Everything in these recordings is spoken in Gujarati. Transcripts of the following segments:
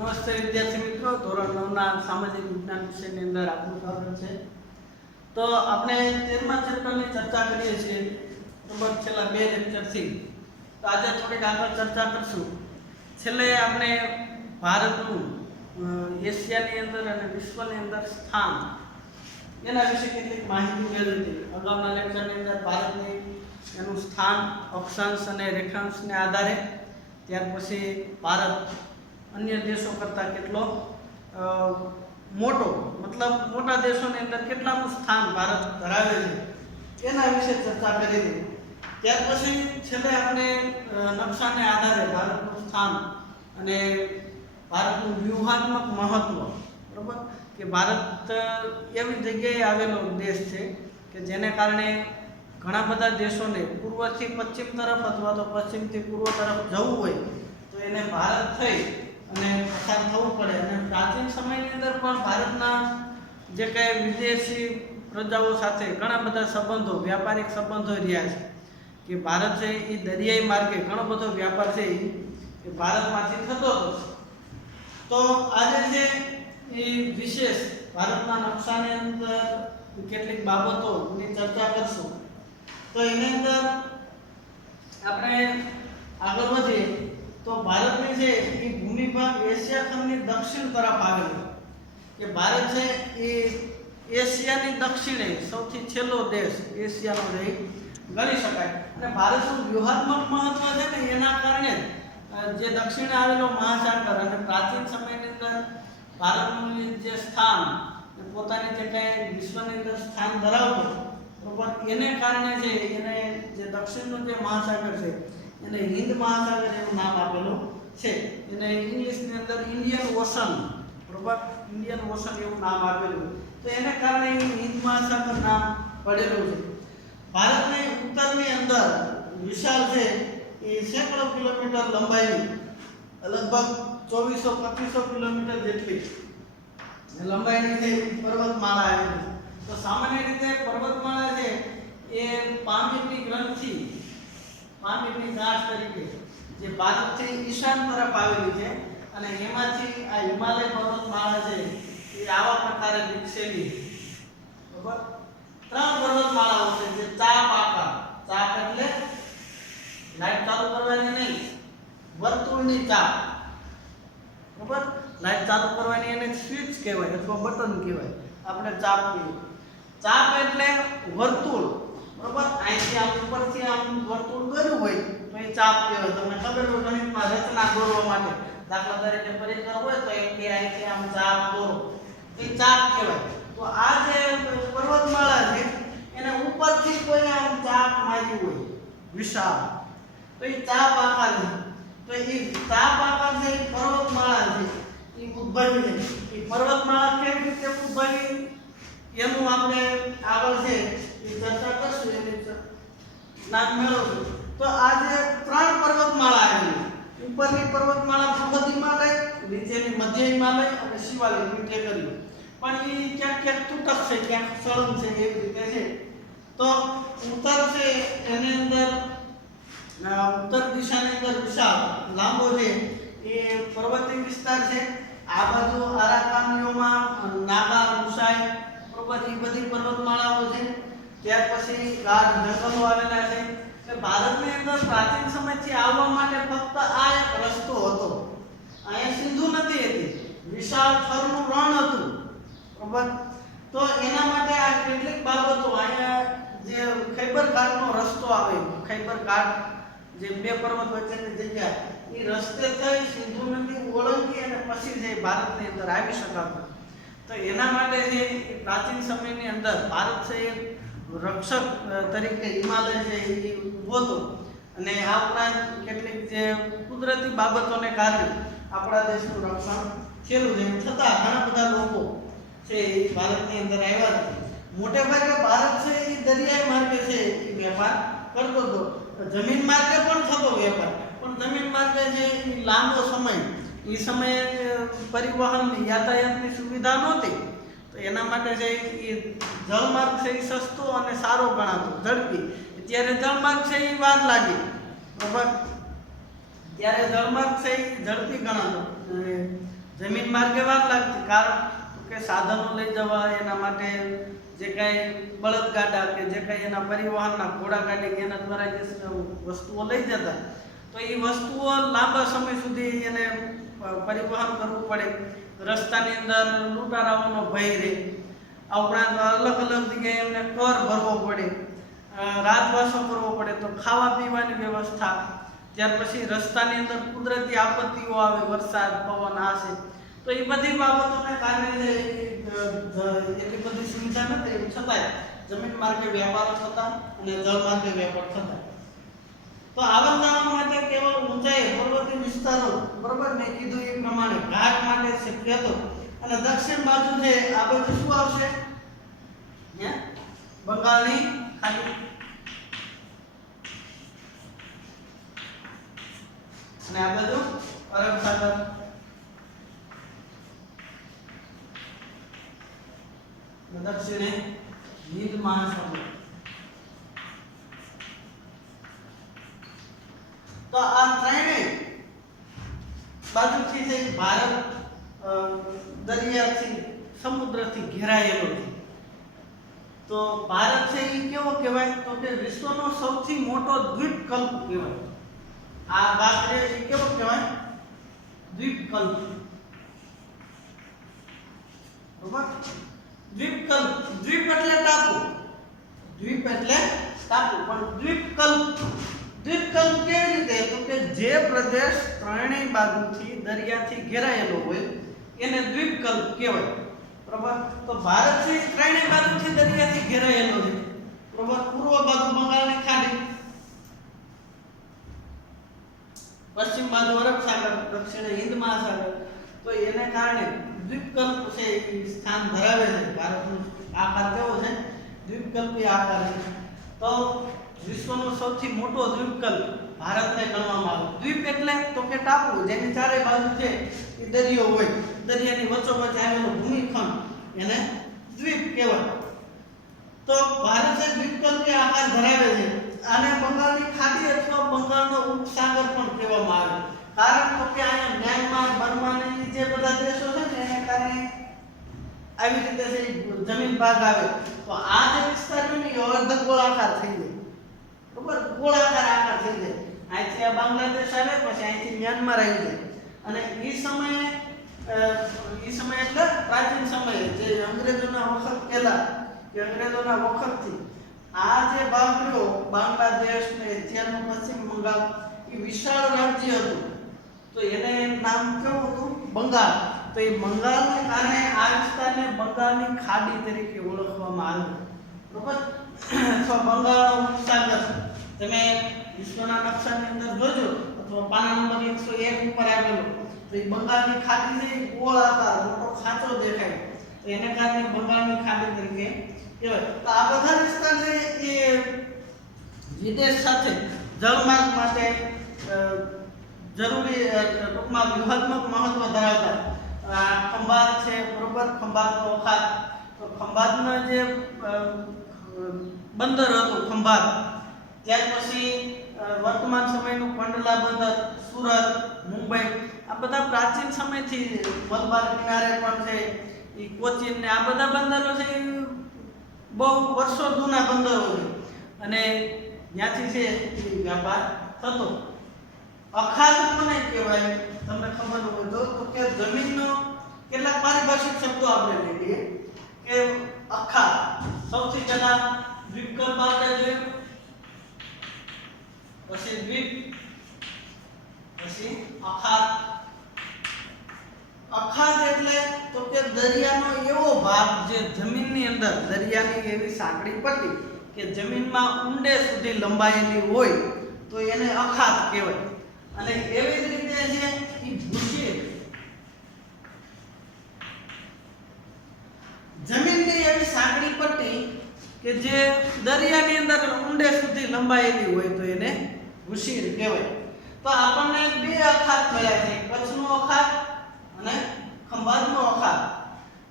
નમસ્તે વિદ્યાર્થી મિત્રો, ધોરણ 9ના સામાજિક વિજ્ઞાન વિષયની અંદર આપનું સ્વાગત છે. તો આપણે 13મા ચેપ્ટરની ચર્ચા કરીએ છીએ બરાબર, છેલ્લા 2 લેક્ચરથી. તો આજે થોડીક આગળ ચર્ચા કરશું. છેલ્લે આપણે ભારતનું એશિયાની અંદર અને વિશ્વની અંદર સ્થાન એના વિશે કેટલીક માહિતી મેળવી હતી. અગાઉના લેક્ચરની અંદર ભારતની એનું સ્થાન અક્ષાંશ અને રેખાંશને આધારે, ત્યાર પછી ભારત અન્ય દેશો કરતાં કેટલો મોટો, મતલબ મોટા દેશોની અંદર કેટલાનું સ્થાન ભારત ધરાવે છે એના વિશે ચર્ચા કરી હતી. ત્યાર પછી છેલ્લે આપણે નકશાને આધારે ભારતનું સ્થાન અને ભારતનું વ્યૂહાત્મક મહત્વ, બરાબર, કે ભારત એવી જગ્યાએ આવેલો દેશ છે કે જેને કારણે ઘણા બધા દેશોને પૂર્વથી પશ્ચિમ તરફ અથવા તો પશ્ચિમથી પૂર્વ તરફ જવું હોય તો એને ભારત થઈ અને પસાર થવું પડે. અને પ્રાચીન સમયની અંદર પણ ભારતના જે કંઈ વિદેશી પ્રજાઓ સાથે ઘણા બધા સંબંધો, વ્યાપારિક સંબંધો રહ્યા છે કે ભારત છે એ દરિયાઈ માર્ગે ઘણો બધો વ્યાપાર છે એ ભારતમાંથી થતો હતો. તો આજે જે એ વિશેષ ભારતના નકશાની અંદર કેટલીક બાબતોની ચર્ચા કરશું. તો એની અંદર આપણે આગળ વધીએ તો ભારતની જે એ ભૂમિભાગ એશિયા ખંડની દક્ષિણ તરફ આવેલો, કે ભારત છે એ એશિયાની દક્ષિણે સૌથી છેલ્લો દેશ એશિયાનો રહી ગણી શકાય. અને ભારતનું વ્યૂહાત્મક મહત્વ છે ને એના કારણે જે દક્ષિણે આવેલો મહાસાગર અને પ્રાચીન સમયની અંદર ભારતનું જે સ્થાન પોતાની જે કંઈ વિશ્વની અંદર સ્થાન ધરાવતો, બરાબર, એને કારણે છે એને જે દક્ષિણનું જે મહાસાગર છે એને હિન્દ મહાસાગર એવું નામ આપેલું છે. એને ઇંગ્લિશની અંદર ઇન્ડિયન ઓશન, બરાબર, ઇન્ડિયન ઓશન એવું નામ આપેલું. તો એને કારણે હિન્દ મહાસાગર નામ પડેલું છે. ભારતની ઉત્તરની અંદર વિશાળ છે એ સેંકડો કિલોમીટર લંબાઈની, લગભગ 2400-2500 કિલોમીટર જેટલી લંબાઈની જે પર્વતમાળા આવેલી છે. તો સામાન્ય રીતે પર્વતમાળા છે એ પામીરની ગ્રંથિ, પામીરની ગાંઠ તરીકે જે ભારતથી ઈશાન તરફ આવેલી છે અને એમાંથી આ હિમાલય પર્વતમાળા છે એ આવા પ્રકારે વિકસેલી, બરાબર, 3 પર્વતમાળાઓ છે જે ચાપ આકાર, ચાપ એટલે લાઈટ ચાલુ કરવાની નહીં, વર્તુળની ચાપ, બરાબર, લાઈટ ચાલુ કરવાની એને સ્વિચ કહેવાય અથવા બટન કહેવાય, આપણે ચાપ કહીએ. ચાપ એટલે વર્તુળ, બરાબર, અહીંથી આમ ઉપરથી આમ વર્તુળ દોર્યું હોય તો એ ચાપ કહેવાય. તમને ખબર હોય ગણિતમાં રચના દોરવા માટે, દાખલા તરીકે પરિકર હોય તો એ કે અહીંથી આમ ચાપ દોરો, એ ચાપ કહેવાય. તો આ જે પર્વતમાળા છે એને ઉપરથી કોઈ આમ ચાપ મારી હોય વિશાળ, તો એ ચાપ આકાર છે. તો એ ચાપ આકાર છે એ પર્વતમાળા છે એ ઉદ્ભવી છે. એ પર્વતમાળા કેવી રીતે ઉદ્ભવી એનું આપણે આગળ છે એ ચર્ચા કરશું, એની જ્ઞાન મેળવશું. તો આ જે 3 પર્વતમાળા આવેલી, ઉપરની પર્વતમાળા બૃહદ હિમાલય, નીચેની મધ્ય હિમાલય અને શિવાલિક રીતે કરી. પણ એ ક્યાંક ક્યાંક તૂટક છે, ક્યાંક સળંગ છે, એવી રીતે છે. તો ઉત્તર છે એની અંદર ઉત્તર દિશાની અંદર વિશાળ લાંબો છે એ પર્વતીય વિસ્તાર છે. આ બાજુ આરાકાનીઓમાં નાગા, મુસાઈ, બરાબર, એ બધી પર્વતમાળાઓ છે. ત્યાર પછી ગાઢ જંગલો આવેલા છે. કે ભારતની અંદર પ્રાચીન સમયથી આવવા માટે ફક્ત આ એક રસ્તો હતો. અહીંયા સિંધુ નદી હતી, વિશાળ થરનું રણ હતું, બરાબર. તો એના માટે આ કેટલીક બાબતો, અહીંયા જે ખૈબર ઘાટનો રસ્તો આવે, ખૈબર ઘાટ જે 2 પર્વત વચ્ચેની જગ્યા, એ રસ્તે થઈ સિંધુ નદી ઓળંગી અને પછી જે ભારતની અંદર આવી શકાતું. તો એના માટે જે પ્રાચીન સમયની અંદર ભારત છે એ રક્ષક તરીકે હિમાલય છે એ ઊભો હતો. અને આ ઉપરાંત કેટલીક જે કુદરતી બાબતોને કારણે આપણા દેશનું રક્ષણ થયેલું છે. છતાં ઘણા બધા લોકો છે એ ભારતની અંદર આવ્યા છે. મોટે ભાગે ભારત છે એ દરિયાઈ માર્ગે છે એ વેપાર કરતો હતો. જમીન માર્ગે પણ થતો વેપાર, પણ જમીન માર્ગે જે લાંબો સમય, એ સમયે પરિવહન યાતાયાતની સુવિધા નહોતી. તો એના માટે છે એ જળમાર્ગ છે એ સસ્તો અને સારો ગણાતો, ઝડપી. ત્યારે જળમાર્ગ છે એ વાર લાગી, બરાબર, ત્યારે જળમાર્ગ છે એ ઝડપી ગણાતો. જમીન માર્ગે વાર લાગતી, કારણ કે સાધનો લઈ જવા એના માટે જે કાંઈ બળદગાડા કે જે કાંઈ એના પરિવહનના ઘોડા ગાડી કે એના દ્વારા જે વસ્તુઓ લઈ જતા, તો એ વસ્તુઓ લાંબા સમય સુધી એને પરિવહન કરવું પડે. રસ્તાની અંદર લૂંટારાઓનો ભય રહે. આ ઉપરાંત અલગ અલગ જગ્યાએ એમને કર ભરવો પડે, રાતવાસો કરવો પડે, તો ખાવા પીવાની વ્યવસ્થા. ત્યાર પછી રસ્તાની અંદર કુદરતી આપત્તિઓ આવે, વરસાદ પવન આશે, તો એ બધી બાબતોને કારણે એટલી બધી સુવિધા નથી, એમ છતાંય જમીન માર્ગે વ્યાપારો થતા અને જળ માર્ગે વ્યાપાર થતા. તો આવક જાવક માટે કેવળ ઊંચાઈ પર્વતીય વિસ્તારો, બરોબર મેં કીધું એ પ્રમાણે ઘાટ માટે શક્ય હતો. અને દક્ષિણ બાજુ છે આ બાજુ શું આવશે? બંગાળની ખાડી અને આ બાજુ અરબ સાગર. દક્ષિણે હિંદ મહાસાગર. તો આ ત્રણેય બાજુથી છે ભારત દરિયાથી સમુદ્રથી ઘેરાયેલો છે. તો ભારત છે એ કેવો કહેવાય? તો કે વિશ્વનો સૌથી મોટો દ્વીપકલ્પ કહેવાય. આ ભાગ છે એ કેવો કહેવાય? દ્વીપકલ્પ. બરાબર? દ્વીપકલ્પ, દ્વીપ એટલે ટાપુ, દ્વીપ એટલે ટાપુ, પણ દ્વીપકલ્પ, દ્વીપકલ્પ કેવી રીતે? તો કે જે પ્રદેશ ત્રણેય બાજુથી દરિયાથી ઘેરાયેલો હોય એને દ્વીપકલ્પ કહેવાય. બરાબર? તો ભારત છે ત્રણેય બાજુથી દરિયાથી ઘેરાયેલો છે. બરાબર? પૂર્વ બાજુ બંગાળની ખાડી, પશ્ચિમ બાજુ અરબ સાગર, દક્ષિણે હિંદ મહાસાગર. તો એને કારણે દ્વીપકલ્પ છે એ સ્થાન ધરાવે છે. ભારતનો આકાર કેવો છે? દ્વીપકલ્પી આકાર છે. તો વિશ્વનો સૌથી મોટો દ્વીપકલ્પ ભારતને ગણવામાં આવે. દ્વીપ એટલે તો કે ટાપુ, જેની ચારે બાજુ છે એ દરિયો હોય, દરિયાની વચ્ચોવચ્ચ આવેલો ભૂમિખંડ, એને દ્વીપ કહેવાય. તો ભારત છે દ્વીપકલ્પી આકાર ધરાવે છે. આને બંગાળની ખાડી અથવા બંગાળનો ઉપસાગર પણ કહેવામાં આવે. કારણ તો કે અહીંયા મ્યાનમાર, બર્મા ને જે બધા દેશો છે ને એને કારણે આવી રીતે છે જમીન ભાગ આવે. તો આ જે વિસ્તાર છે ને એ અર્ધ ગોળાકાર થઈ જાય. બરાબર? ગોળાકાર આકાર થઈ જાય. અહીંથી આ બાંગ્લાદેશ આવે, પછી અહીંથી મ્યાનમાર આવી જાય. અને એ સમયે એટલે પ્રાચીન સમયે જે અંગ્રેજોના વખત પહેલા કે અંગ્રેજોના વખતથી આ જે ભાગ રહ્યો બાંગ્લાદેશ ને ત્યારનું પશ્ચિમ બંગાળ, એ વિશાળ રાજ્ય હતું. તો એને નામ કેવું હતું? બંગાળ. તો એ બંગાળને કારણે આ વિસ્તારને બંગાળની ખાડી તરીકે ઓળખવામાં આવ્યું. બરોબર? અથવા બંગાળનો ઉપસાગર તમે વિશ્વના નકશાની અંદર જોજો, અથવા પાના નંબર 101 ઉપર આવેલો, તો એ બંગાળની ખાડી છે ગોળાકાર મોટો ખાંચો દેખાય, તો એને કારણે બંગાળની ખાડી તરીકે કહેવાય. તો આ બધા વિસ્તાર છે એ વિદેશ સાથે જળમાર્ગ માટે જરૂરી ટૂંકમાં વ્યૂહાત્મક મહત્વ ધરાવતા. ખંભાત છે, બરોબર? ખંભાતનો અખાત. તો ખંભાતના જે બંદર હતું ખંભાત, ત્યાર પછી વર્તમાન સમયનું કંડલા બંદર, સુરત, મુંબઈ, આ બધા પ્રાચીન સમયથી મલબાર કિનારે પણ છે, એ કોચીન ને આ બધા બંદરો છે એ બહુ વર્ષો જૂના બંદરો છે અને ત્યાંથી છે એ વ્યાપાર થતો. અખાત કોને કહેવાય? તમને ખબર હોય તો કે જમીનનો કેટલાક પારિભાષિક શબ્દો આપણે લઈએ કે અખાત. સૌથી પહેલા દ્વીપકલ્પ આપણે જોઈએ, પછી દ્વીપ, પછી અખાત. અખાત એટલે તો કે દરિયાનો એવો ભાગ જે જમીનની અંદર, દરિયાની એવી સાંકડી પટ્ટી કે જમીનમાં ઊંડે સુધી લંબાયેલી હોય તો એને અખાત કહેવાય. અને એવી જ રીતે છે એ ભૂશીર, જમીનની એવી સાંકડી પટ્ટી કે જે દરિયાની અંદર ઊંડે સુધી લંબાયેલી હોય તો એને ભૂશીર કહેવાય. તો આપણને બે અખાત મળ્યા છે, કચ્છનો અખાત અને ખંભાતનો અખાત.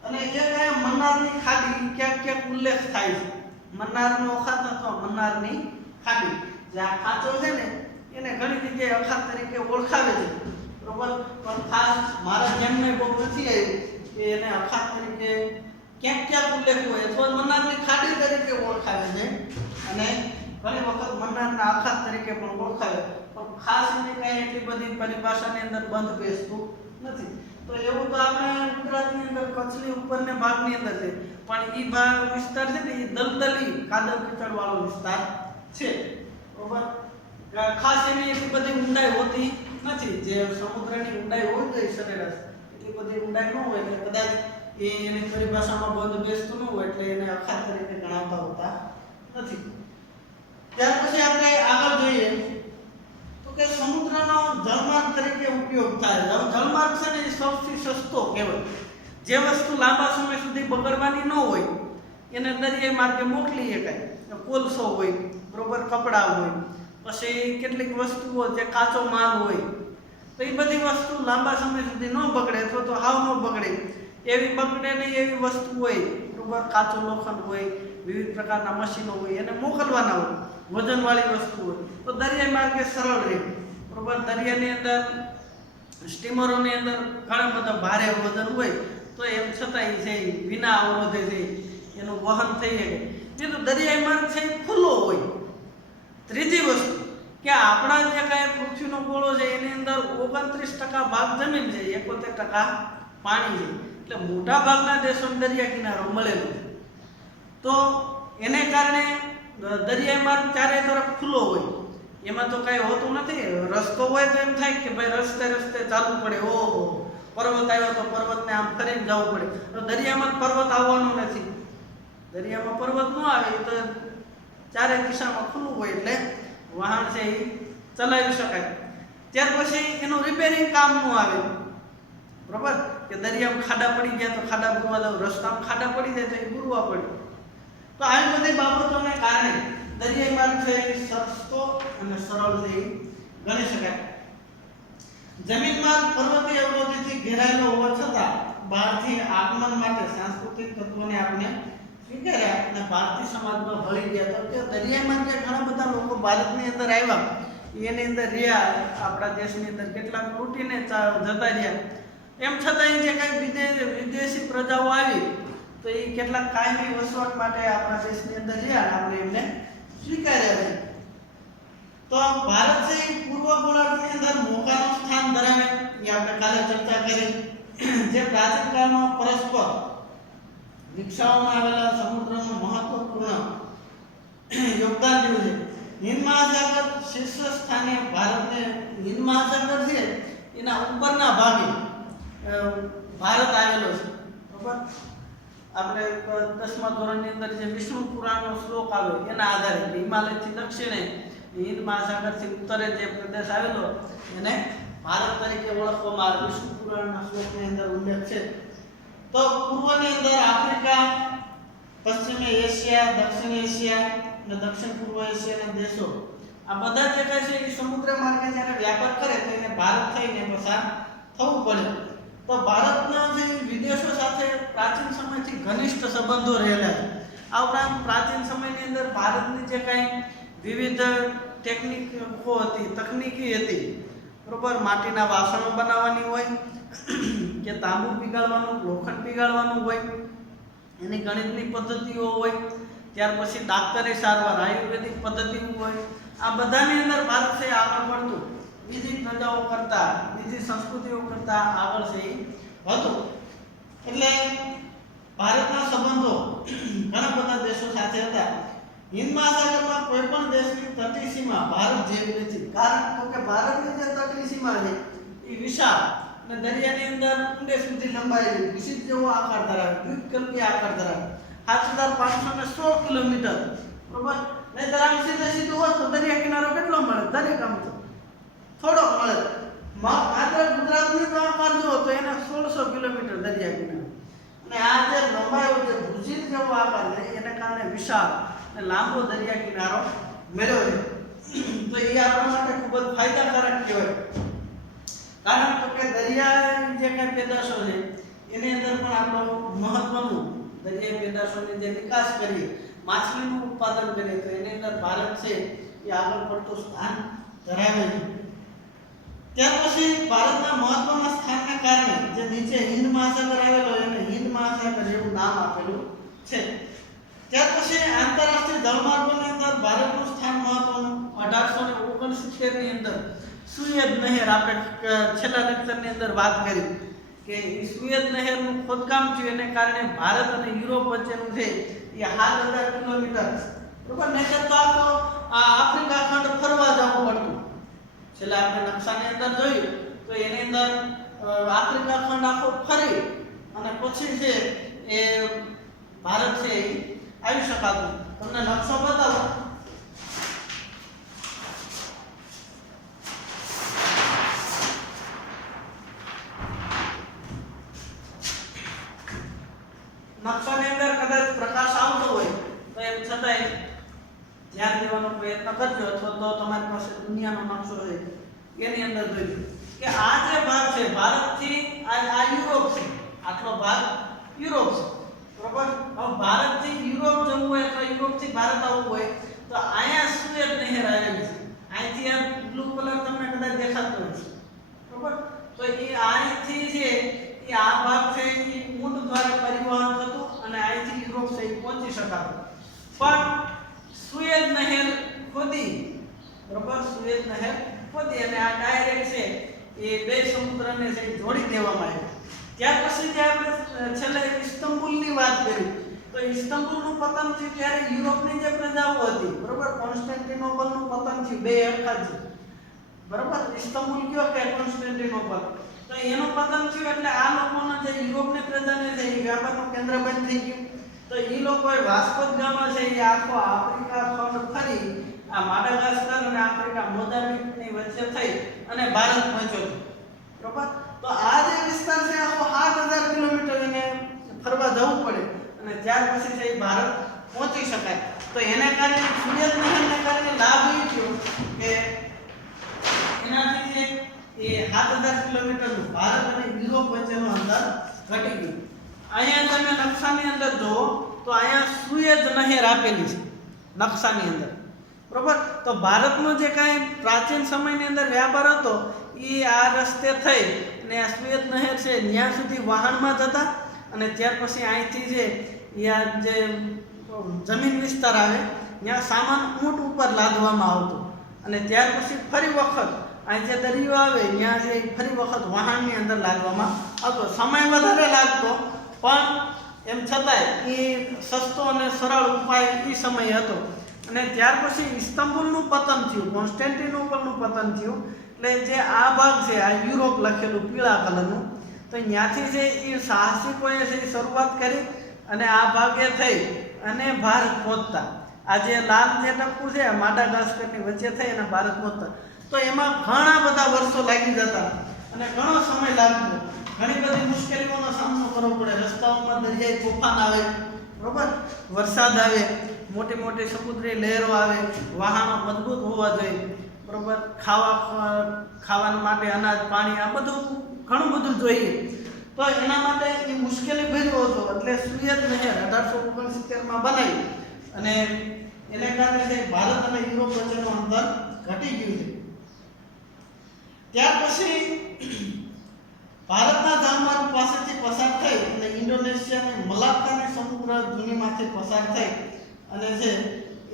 અને એ કયા મન્નારની ખાડી ક્યાંક ક્યાંક ઉલ્લેખ થાય છે. મન્નારનો અખાત અથવા મન્નારની ખાડી, જે આ ખાંચો છે ને એને ઘણી જગ્યાએ અખાત તરીકે ઓળખાવે છે. બરોબર, પણ ખાસ મારા ધ્યાનમાં બહુ નથી આવ્યું કે એને અખાત તરીકે ક્યાંક ક્યાંક ઉલ્લેખ હોય અથવા મન્નારની ખાડી તરીકે ઓળખાવે છે અને ઘણી વખત મન્નારના અખાત તરીકે પણ ઓળખાવે, પણ ખાસ એની કાંઈ એટલી બધી પરિભાષાની અંદર બંધ બેસતું નથી. તો એવું તો આપણે ગુજરાતની અંદર કચ્છની ઉપરને ભાગની અંદર છે, પણ એ ભાગ વિસ્તાર છે ને એ દલદલી કાદવ કીચડ વાળો વિસ્તાર છે. બરોબર, ખાસ એની એટલી બધી ઊંડાઈ હોતી નથી. જે સમુદ્રની ઊંડાઈ હોય તો સરેરાશ એટલી બધી ઊંડાઈ ન હોય એટલે કદાચ એની પરિભાષામાં બંધ બેસતું ન હોય એટલે એને અખાત તરીકે ગણાવતા હોતા નથી. ત્યાર પછી આપણે આગળ જોઈએ તો કે સમુદ્રનો જળમાર્ગ તરીકે ઉપયોગ થાય. હવે જળમાર્ગ છે ને એ સૌથી સસ્તો કહેવાય. જે વસ્તુ લાંબા સમય સુધી બગડવાની ન હોય એને દરિયાઈ માર્ગે મોકલી શકાય. કોલસો હોય, બરોબર, કપડાં હોય, પછી કેટલીક વસ્તુઓ જે કાચો માલ હોય, તો એ બધી વસ્તુ લાંબા સમય સુધી ન બગડે અથવા તો હાવ ન બગડે એવી બગડે નહીં એવી વસ્તુ હોય, બરોબર, કાચો લોખંડ હોય, વિવિધ પ્રકારના મશીનો હોય, એને મોકલવાના હોય, વજનવાળી વસ્તુ હોય તો દરિયાઈ માર્ગે સરળ રહે. બરોબર, દરિયાની અંદર સ્ટીમરોની અંદર ઘણા બધા ભારે વજન હોય તો એમ છતાં છે વિના અવરોધે છે એનું વહન થઈ શકે. બીજું દરિયાઈ માર્ગ છે એ ખુલ્લો હોય. ત્રીજી વસ્તુ કે આપણા જે કાંઈ પૃથ્વીનો ગોળો છે એની અંદર 29% ભાગ જમીન છે, 71% પાણી છે. એટલે મોટા ભાગના દેશોને દરિયા કિનારો મળેલો છે. તો એને કારણે દરિયાઈ માર્ગ ચારે તરફ ખુલ્લો હોય. એમાં તો કાંઈ હોતું નથી. રસ્તો હોય તો એમ થાય કે ભાઈ રસ્તે ચાલવું પડે, ઓહો પર્વત આવ્યો તો પર્વતને આમ ફરીને જવું પડે. તો દરિયામાં પર્વત આવવાનો નથી. દરિયામાં પર્વત ન આવે તો ચારે દિશામાં ખુલ્લું હોય એટલે વાહન છે એ ચલાવી શકાય. ત્યાર પછી એનું રિપેરિંગ કામ ન આવે. બરોબર, કે દરિયામાં ખાડા પડી ગયા તો ખાડા પૂરવા દો, રસ્તામાં ખાડા પડી જાય તો એ પૂરવા પડે. તો આવી બધી બાબતોને કારણે દરિયાઈ માર્ગ છે એ સસ્તો અને સરળ છે ગણી શકાય. જમીન માર્ગ પર્વતીય અવરોધથી ઘેરાયેલો હોવા છતાં બહારથી આગમન માટે સાંસ્કૃતિક તત્વોને આપણે સ્વીકાર્યા અને ભારતીય સમાજમાં ભળી ગયા. તો કે દરિયાઈ માર્ગે ઘણા બધા લોકો ભારતની અંદર આવ્યા, એની અંદર રહ્યા, આપણા દેશની અંદર કેટલાક લૂંટીને જતા રહ્યા. એમ છતાં જે કાંઈ વિદેશી પ્રજાઓ આવી તો એ કેટલાક કાયમી વસવાટ માટે આપણા દેશની અંદર રહ્યા, આપણે એમને સ્વીકાર્યા છે. તો ભારત છે એ પૂર્વ ગોળાર્ધની અંદર મોકાનું સ્થાન ધરાવે, એ આપણે કાલે ચર્ચા કરી. જે પ્રાચીન કાળમાં પરસ્પર વિકસાવવામાં આવેલા સમુદ્રનું મહત્વપૂર્ણ યોગદાન રહ્યું છે. હિન્દ મહાસાગર શીર્ષ સ્થાને ભારતને હિન્દ મહાસાગર છે એના ઉપરના ભાગે ભારત આવેલો છે. બરોબર, આપણે 10મા ધોરણની અંદર જે વિષ્ણુ પુરાણનો શ્લોક આવ્યો એના આધારે હિમાલયથી દક્ષિણે હિન્દ મહાસાગરથી ઉત્તરે જે પ્રદેશ આવેલો એને ભારત તરીકે ઓળખવામાં આવે. વિષ્ણુ પુરાણના શ્લોકની અંદર ઉલ્લેખ છે. તો પૂર્વની અંદર આફ્રિકા, પશ્ચિમ એશિયા, દક્ષિણ એશિયા અને દક્ષિણ પૂર્વ એશિયાના દેશો આ બધા જે કહે છે એ સમુદ્ર માર્ગે જ્યારે વ્યાપાર કરે તો એને ભારત થઈને પસાર થવું પડે. તો ભારતના જે વિદેશો સાથે પ્રાચીન સમયથી ઘનિષ્ઠ સંબંધો રહેલા છે. આ ઉપરાંત પ્રાચીન સમયની અંદર ભારતની જે કાંઈ વિવિધ તકનીકી હતી, બરોબર, માટીના વાસણો બનાવવાની હોય કે તાંબુ પીગાળવાનું, લોખંડ પીગાળવાનું હોય, એની ગણિતની પદ્ધતિઓ હોય. ત્યાર પછી ડાક્ટરી સારવાર, આયુર્વેદિક પદ્ધતિઓ હોય. આ બધાની અંદર ભારત છે આગળ પડતું બીજી પ્રજાઓ કરતા, બીજી સંસ્કૃતિઓ કરતા આગળ છે હતું. એટલે ભારતના સંબંધો ઘણા બધા દેશો સાથે હતા. હિન્દ મહાસાગરમાં કોઈ પણ દેશની તટીય સીમા ભારત જેવી નથી. કારણ કે ભારતની જે તટીય સીમા છે એ વિશાળ અને દરિયાની અંદર ઊંડે સુધી લંબાયેલી વિશિષ્ટ જેવો આકાર ધરાવે, દ્વીપકલ્પી આકાર ધરાવે, 7516 કિલોમીટર. બરોબર, નહીંતર આમ સીધું હોત તો દરિયા કિનારો કેટલો મળે? દરેક આમ તો થોડો મળે. માત્ર ગુજરાતની જો આકાર જુઓ તો એને 1600 કિલોમીટર દરિયા કિનારો. અને આ જે લંબાયો જે ભૂજીલ જેવો આકાર છે એને કારણે વિશાળ અને લાંબો દરિયા કિનારો મળ્યો છે. તો એ આપણા માટે ખૂબ જ ફાયદાકારક કહેવાય. કારણ કે દરિયા જે કાંઈ પેદાશો છે એની અંદર પણ આપણો મહત્વનું દરિયાઈ પેદાશોની જે નિકાસ કરીએ, માછલીનું ઉત્પાદન કરીએ તો એની અંદર ભારત છે એ આગળ પડતું સ્થાન ધરાવે છે. ત્યાર પછી ભારતના મહત્વના સ્થાનને કારણે જે નીચે હિન્દ મહાસાગર આવેલો એને હિન્દ મહાસાગર એવું નામ આપેલું છે. ત્યાર પછી આંતરરાષ્ટ્રીય જળમાર્ગોની અંદર ભારતનું સ્થાન મહત્વનું 1869 ની અંદર સુએઝ નહેર આપણે છેલ્લા લેક્ચરની અંદર વાત કરી કે સુએઝ નહેરનું ખોદકામ થયું એને કારણે ભારત અને યુરોપ વચ્ચેનું છે એ 7000 કિલોમીટર બરોબર નહીતર તો આખો આફ્રિકા ખંડ ફરવા જવું પડતું. છેલ્લા આપણે નકશાની અંદર જોયું તો એની અંદર આફ્રિકા ખંડ આખો ફરી અને પછી છે એ ભારત છે એ આવી શકાતું. તમને નકશો બતાવો. નકશાની અંદર કદાચ પ્રકાશ આવતો હોય તો એમ છતાંય ધ્યાન દેવાનો પ્રયત્ન કરજો અથવા તો તમારી પાસે દુનિયાનો નકશો છે એની અંદર જોજો કે આ જે ભાગ છે ભારતથી આ યુરોપ છે. આટલો ભાગ યુરોપ છે બરોબર. હવે ભારતથી યુરોપ જવું હોય અથવા યુરોપથી ભારત આવવું હોય તો અહીંયા સુએઝ નહેર આવેલી છે. અહીંથી આ બ્લુ કલર તમને કદાચ દેખાતો હશે બરોબર. તો એ અહીંથી છે એ આ ભાગ છે એ ઊંટ દ્વારા પરિવહન થતું અને અહીંથી યુરોપ છે એ પહોંચી શકાતું. પણ સુએઝ નહેર ખોદી બરોબર સુએઝ નહેર ખોદી અને આ ડાયરેક્ટ છે એ બે સમુદ્રને છે જોડી દેવામાં આવ્યા. ત્યાર પછી જે આપણે છેલ્લે ઇસ્તંબુલની વાત કરી તો ઇસ્તંબુલનું પતન થયું ત્યારે યુરોપની જે પ્રજાઓ હતી બરોબર કોન્સ્ટેન્ટિનોપલનું પતન થયું બે હરખા છે બરોબર. ઇસ્તંબુલ કયો કે કોન્સ્ટેન્ટિનોપલ તો એનું પતન થયું એટલે આ લોકોના જે યુરોપની પ્રજાને છે એ વ્યાપારનું કેન્દ્ર બંધ થઈ ગયું. તો એ લોકોએ વાસ્કો દ ગામા છે એ આખો આફ્રિકા ખંડ ફરી આ માડાગાસ્કર અને આફ્રિકા મોઝામ્બિકની વચ્ચે થઈ અને ભારત પહોંચ્યો બરોબર. તો આ જે વિસ્તાર છે આખો 7000 કિલોમીટર એને ફરવા જવું પડે અને ત્યાર પછી છે એ ભારત પહોંચી શકાય. તો એને કારણે સુએઝ નહેરને કારણે લાભ એ થયો કે એનાથી જે એ 7000 કિલોમીટરનું ભારત અને યુરોપ વચ્ચેનું અંતર ઘટી ગયું. અહીંયા તમે નકશાની અંદર જુઓ તો અહીંયા સુએઝ નહેર આપેલી છે નકશાની અંદર બરોબર. તો ભારતનો જે કાંઈ પ્રાચીન સમયની અંદર વ્યાપાર હતો એ આ રસ્તે થઈ અને આ સુએઝ નહેર છે ત્યાં સુધી વાહનમાં જતા અને ત્યાર પછી અહીંથી છે આ જે જમીન વિસ્તાર આવે ત્યાં સામાન ઊંટ ઉપર લાદવામાં આવતો અને ત્યાર પછી ફરી વખત અહીં જે દરિયો આવે ત્યાં જે ફરી વખત વાહનની અંદર લાદવામાં આવતો. સમય વધારે લાગતો પણ એમ છતાંય એ સસ્તો અને સરળ ઉપાય એ સમય હતો. અને ત્યાર પછી ઇસ્તંબુલનું પતન થયું કોન્સ્ટેન્ટિનોપલનું પતન થયું એટલે જે આ ભાગ છે આ યુરોપ લખેલું પીળા કલરનું તો ત્યાંથી છે એ સાહસિકોએ છે શરૂઆત કરી અને આ ભાગે થઈ અને ભારત પહોંચતા. આ જે લાલ જે ટપકું છે માડાગાસ્કરની વચ્ચે થઈ અને ભારત પહોંચતા. તો એમાં ઘણા બધા વર્ષો લાગી જતા અને ઘણો સમય લાગતો. ઘણી બધી મુશ્કેલીઓનો સામનો કરવો પડે. રસ્તાઓમાં દરિયાઈ તોફાન આવે બરોબર વરસાદ આવે મોટી મોટી સમુદ્રી લહેરો આવે વાહનો મજબૂત હોવા જોઈએ બરોબર ખાવા માટે અનાજ પાણી આ બધું ઘણું બધું જોઈએ. તો એના માટે એ મુશ્કેલી ભર્યો હતો એટલે સુએઝ નહેર 1869માં બનાવી અને એને કારણે ભારત અને યુરોપ વચ્ચેનું અંતર ઘટી ગયું છે. ત્યાર પછી ભારતના જળમાર્ગ પાસેથી પસાર થઈ અને ઇન્ડોનેશિયાની મલાક્કાની સમુદ્ર ધુનીમાંથી પસાર થઈ અને છે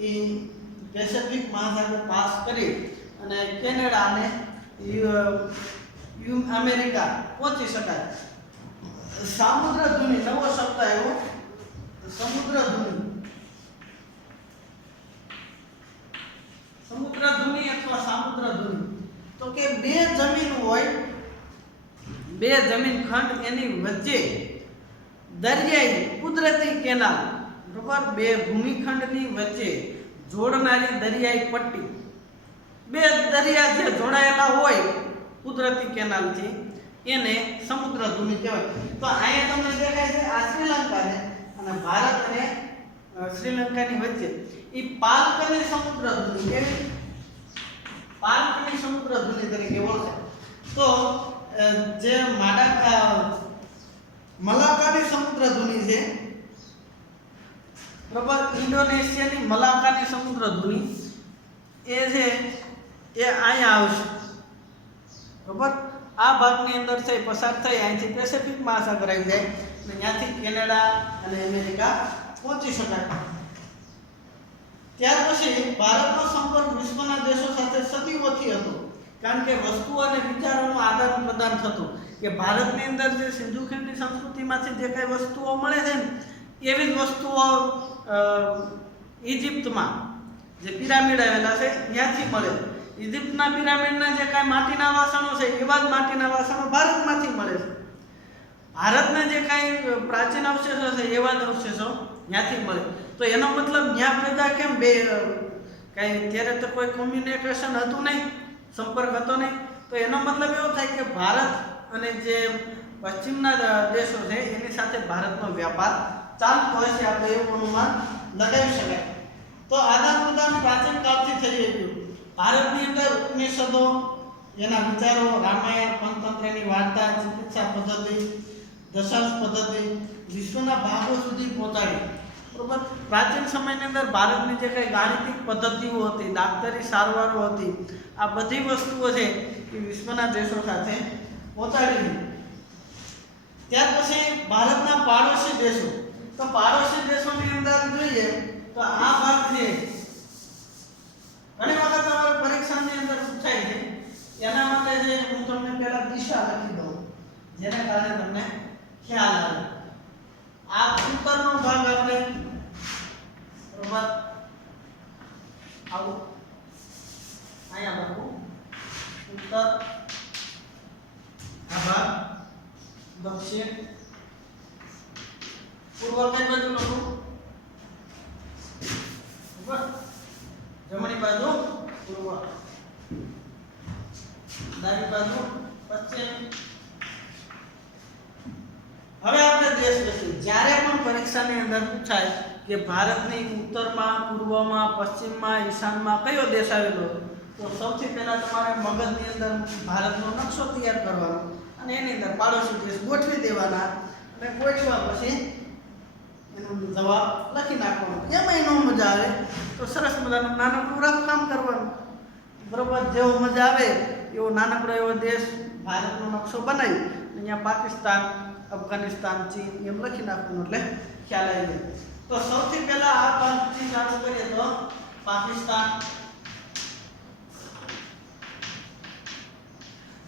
એ પેસિફિક મહાસાગર પાસ કરી અને કેનેડા અને અમેરિકા પહોંચી શકાય. સમુદ્ર ધુની નવો શબ્દ આવ્યો સમુદ્ર ધુની. સમુદ્ર ધુની અથવા સમુદ્ર ધુની તો કે બે જમીન હોય બે જમીન ખંડ એની વચ્ચે દરિયાઈ કુદરતી કેનાલ બરોબર બે ભૂમિખંડની વચ્ચે જોડનારી દરિયાઈ પટ્ટી બે દરિયા જે જોડાયેલા હોય કુદરતી કેનાલથી એને સમુદ્ર ધુની કહેવાય. તો અહીંયા તમને દેખાય છે આ શ્રીલંકા છે અને ભારત અને શ્રીલંકાની વચ્ચે એ પાલકની સમુદ્ર ધુની કેવી પાલકની સમુદ્ર ધુની તરીકે ઓળખાય. તો જે મલાક્કાની સમુદ્ર ધુની છે બરોબર ઇન્ડોનેશિયાની મલાક્કાની સમુદ્ર ધુની એ છે એ અહીંયા આવશે બરોબર. આ ભાગની અંદર થઈ પસાર થઈ અહીંથી પેસિફિક મહાસાગર આવી જાય અને ત્યાંથી કેનેડા અને અમેરિકા પહોંચી શકાય. ત્યાર પછી ભારતનો સંપર્ક વિશ્વના દેશો સાથે સદીઓથી હતો, કારણ કે વસ્તુઓ અને વિચારોનું આદાન પ્રદાન થતું. કે ભારતની અંદર જે સિંધુ ખીણની સંસ્કૃતિમાંથી જે કઈ વસ્તુઓ મળે છે ને એવી જ વસ્તુઓ ઇજિપ્તમાં જે પિરામિડ આવેલા છે ત્યાંથી મળે. ઇજિપ્તના પિરામિડના જે કાંઈ માટીના વાસણો છે એવા જ માટીના વાસણો ભારતમાંથી મળે છે. ભારતના જે કાંઈ પ્રાચીન અવશેષો છે એવા જ અવશેષો ત્યાંથી મળે. તો એનો મતલબ ત્યાં ભેગા કેમ બે કાંઈ ત્યારે તો કોઈ કોમ્યુનિકેશન હતું નહીં, સંપર્ક હતો નહીં. તો એનો મતલબ એવો થાય કે ભારત અને જે પશ્ચિમના દેશો છે એની સાથે ભારતનો વ્યાપાર ચાલતો હોય છે, આપણે એવું અનુમાન લગાવી શકાય. તો આદાન પ્રદાન પ્રાચીન કાળથી થઈ રહ્યું. ભારતની અંદર ઉપનિષદો, એના વિચારો, રામાયણ, પંચતંત્રની વાર્તા, ચિકિત્સા પદ્ધતિ, દશાંશ પદ્ધતિ વિશ્વના ભાગો સુધી પહોંચાડી. બરોબર. પ્રાચીન સમયની અંદર ભારતની જે કંઈ ગાણિતિક પદ્ધતિઓ હતી, ડાક્ટરી સારવારો હતી, આ બધી વસ્તુઓ છે એ વિશ્વના દેશો સાથે પહોંચાડી. ત્યાર પછી ભારતના પાડોશી દેશો. તો પાડોશી દેશોની અંદર જોઈએ તો આ ભાગ છે ઘણી વખત તમારે પરીક્ષાની અંદર પૂછાય છે. એના માટે જે હું તમને પહેલા દિશા લખી દઉં જેને કારણે તમને ખ્યાલ આવે. આ ઉત્તરનો ભાગ આપણે બરોબર આવું અહીંયા લખું ઉત્તર, આ ભાગ દક્ષિણ, પૂર્વ કઈ બાજુ લખું બરોબર, જમણી બાજુ પૂર્વ, ડાબી બાજુ પશ્ચિમ. હવે આપણે દેશ લખીએ. જ્યારે પણ પરીક્ષાની અંદર પૂછાય કે ભારતની ઉત્તરમાં, પૂર્વમાં, પશ્ચિમમાં, ઈશાનમાં કયો દેશ આવેલો, તો સૌથી પહેલા તમારે મગજની અંદર ભારતનો નકશો તૈયાર કરવાનો અને એની અંદર પાડોશી દેશ ગોઠવી દેવાના અને ગોઠવ્યા પછી એનો જવાબ લખી નાખવાનો. એમાં એનો મજા આવે તો સરસ મજાનું નાનકડું રફ કામ કરવાનું. બરોબર. જેવો મજા આવે એવો નાનકડો એવો દેશ ભારતનો નકશો બનાવી અહીંયા પાકિસ્તાન, અફઘાનિસ્તાન, ચીન એમ લખી નાખવાનું એટલે ખ્યાલ આવી જાય. તો સૌથી પહેલા આ ભાગથી ચાલુ કરીએ તો પાકિસ્તાન,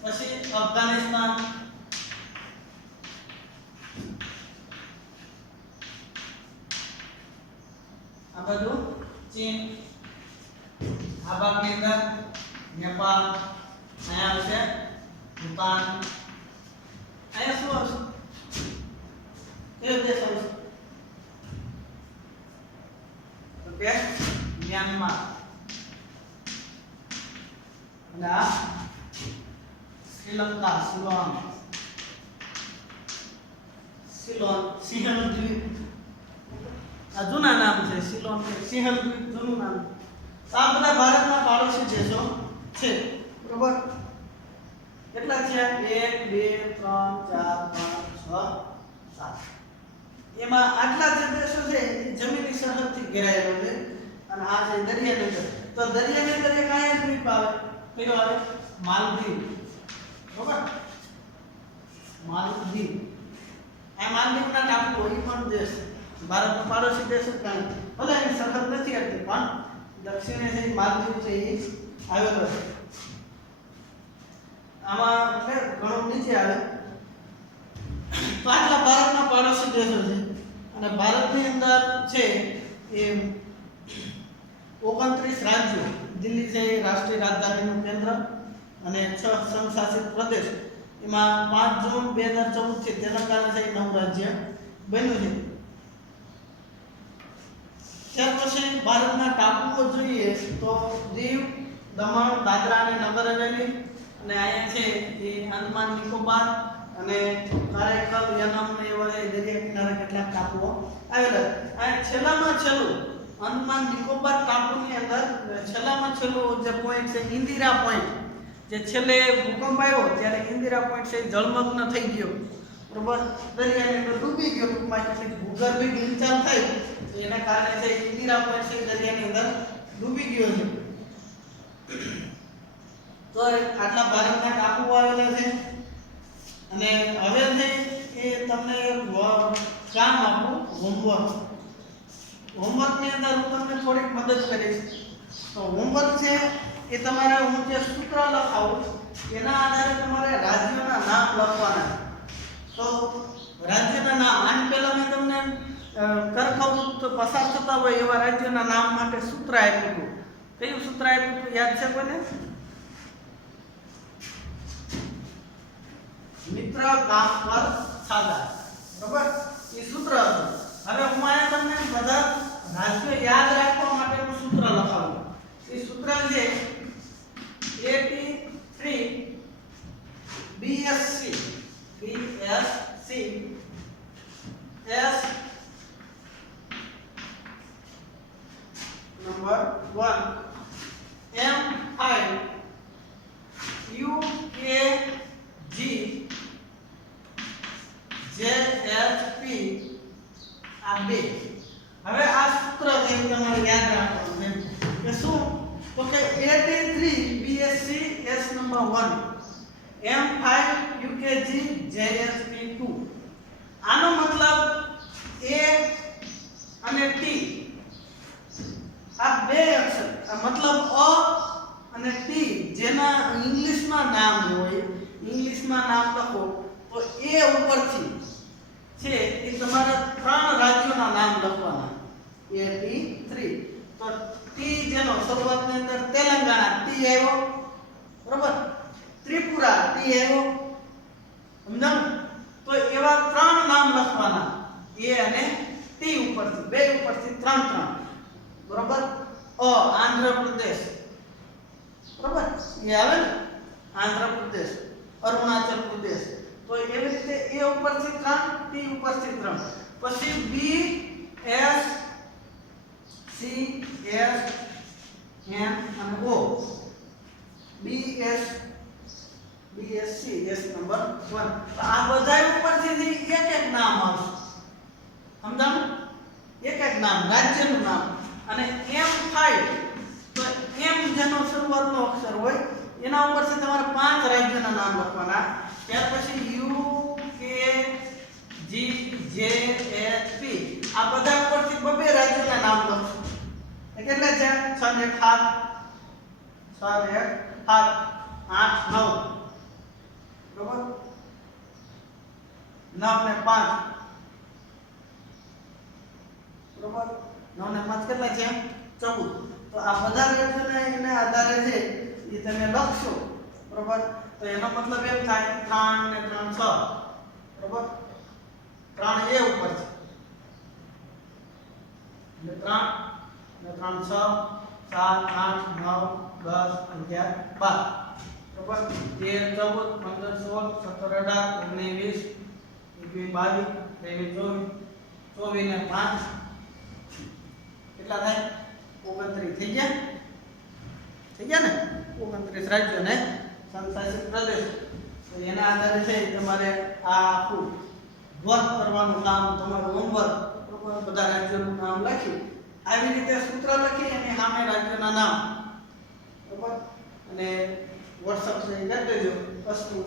પછી અફઘાનિસ્તાન, આ બાજુ ચીન, આ ભાગની અંદર નેપાળ, અહીંયા આવશે ભૂતાન, અહીંયા શું આવશે કયો દેશ આવશે તો કે મ્યાનમાર, અને આ શ્રીલંકા, સિલોન, સિંહલ દ્વીપ, આ જૂના નામ છે. સિલોન કે સિંહલ દ્વીપ જૂનું નામ. આ બધા ભારતના પાડોશી દેશો છે. બરોબર. કેટલા છે? 1 2 3 4 5 6 7. એમાં આટલા જે દેશો છે એ જમીની સરહદથી ઘેરાયેલો છે અને આ છે દરિયાની અંદર. તો દરિયાની અંદર એક આયા દ્વીપ આવે, કયો આવે? માલદીવ. બરોબર. માલદીવ. આ માલદીવના ટાપુ એ પણ દેશ ભારતનો પાડોશી દેશ જ ગણાય. ભલે એની સરહદ નથી આવતી પણ દક્ષિણે જે માલદીવ છે એ આવેલો છે. આમાં ઘણું નીચે આવે. તો આટલા ભારતના પાડોશી દેશો છે અને ભારતની અંદર છે એ 29 રાજ્યો. દિલ્હી છે એ રાષ્ટ્રીય રાજધાનીનું કેન્દ્ર અને 6 સંશાસિત પ્રદેશ. એમાં 5 જૂન 2014 થી તેલંગાણા છે એ નવું રાજ્ય બન્યું છે. ત્યાર પછી ભારતના ટાપુઓ જોઈએ તો દીવ, દમણ, દાદરા અને નગર હવેલી, અને અહીંયા છે એ અંદમાન નિકોબાર અને કારેકલ, યનમ ને એવા દરિયા કિનારે કેટલાક ટાપુઓ આવેલા. આ છેલ્લામાં છેલ્લું અંદમાન નિકોબાર ટાપુની અંદર છેલ્લામાં છેલ્લું જે પોઈન્ટ છે ઇન્દિરા પોઈન્ટ, જે છેલ્લે ભૂકંપ આવ્યો ત્યારે ઇન્દિરા પોઈન્ટ છે જળમગ્ન થઈ ગયો. બરોબર. દરિયાની અંદર ડૂબી ગયો. ટૂંકમાં કેટલીક ભૂગર્ભિક હિલચાલ થઈ તો એના કારણે છે ઇન્દિરા પોઈન્ટ છે દરિયાની અંદર ડૂબી ગયો છે. તો તો આટલા ભારતના ટાપુ આવેલા છે અને હવે છે એ તમને એક કામ આપું હોમવર્કની અંદર હું તમને થોડીક મદદ કરીશ. તો હોમવર્ક છે એ તમારે હું જે સૂત્ર લખાવું એના આધારે તમારે રાજ્યોના નામ લખવાના. તો રાજ્યના નામ આની પહેલા મેં તમને કરખવડું પસાર થતા હોય એવા રાજ્યોના નામ માટે સૂત્ર આપ્યું હતું. કયું સૂત્ર આપ્યું હતું યાદ છે કોને? મિત્ર ગામ પર સાદા, બરાબર? એ સૂત્ર હતું. હવે હું આ તમને બધા રાજ્યો યાદ રાખવા માટેનું સૂત્ર લખાવું. એ સૂત્ર છે 83 BSC S number 1 M5 UKG JHP આ બે. હવે આ સૂત્ર છે તમારે યાદ રાખવાનું કે શું? તો કે 83 BSC S number 1 M5 UKG JSP 2. આનો મતલબ A અને T આ બે અક્ષર, મતલબ અ અને ટી જેના ઇંગ્લિશમાં નામ હોય, ઇંગ્લિશમાં નામ લખો તો એ ઉપરથી છે એ તમારા ત્રણ રાજ્યોના નામ લખવાના. 83 તો ટી જેનો શરૂઆતની અંદર તેલંગાણા ટી આવ્યો, બરાબર? ત્રિપુરા ટી આવ્યો, સમજાણું? તો એવા ત્રણ નામ લખવાના એ અને ટી ઉપરથી, બે ઉપરથી ત્રણ ત્રણ, બરાબર? આંધ્રપ્રદેશ, બરાબર? એ આવે ને આંધ્રપ્રદેશ, અરુણાચલ પ્રદેશ. તો એવી રીતે એ ઉપરથી ત્રણ, ટી ઉપરથી ત્રણ. પછી B S C S N અને ઓ. BSC S number 1. તો આ બધા ઉપરથી એક એક નામ આવશે, સમજાણું? એક એક નામ, રાજ્યનું નામ. અને M5 તો M જેનો શરૂઆતનો અક્ષર હોય એના ઉપરથી તમારે પાંચ રાજ્યોના નામ લખવાના. ત્યાર પછી U K G J H P આ બધા ઉપરથી બે રાજ્યોના નામ લખશો. કેટલા છે? 6 ને 7 8 9, બરાબર? 9 ને 5, બરાબર? 9 ને 5 કેટલા છે? 14. તો આ બધા રાજ્યોના એના આધારે છે એ તમે લખશો, બરાબર? તો એનો મતલબ એમ થાય 3 ને 3 6, બરાબર? 3 એ ઉપર છે એટલે 3 ને 3 6 7 8 9 10 11 12, બરાબર? 13 14 15 16 17 18 19 20 21 22 23 24 ને 5 કેટલા થાય? 29 થઈ ગયા? થઈ ગયા ને? 29 રાજ્યો ને સંશાસિત પ્રદેશ. તો એના આધારે છે તમારે આ આખું વર્ક કરવાનું કામ, તમારું હોમવર્ક, બરાબર? બધા રાજ્યોનું નામ લખી આવી રીતે સૂત્ર લખી અને સામે રાજ્યોના નામ, બરાબર? અને WhatsApp થી કરી દેજો. અસ્તુ.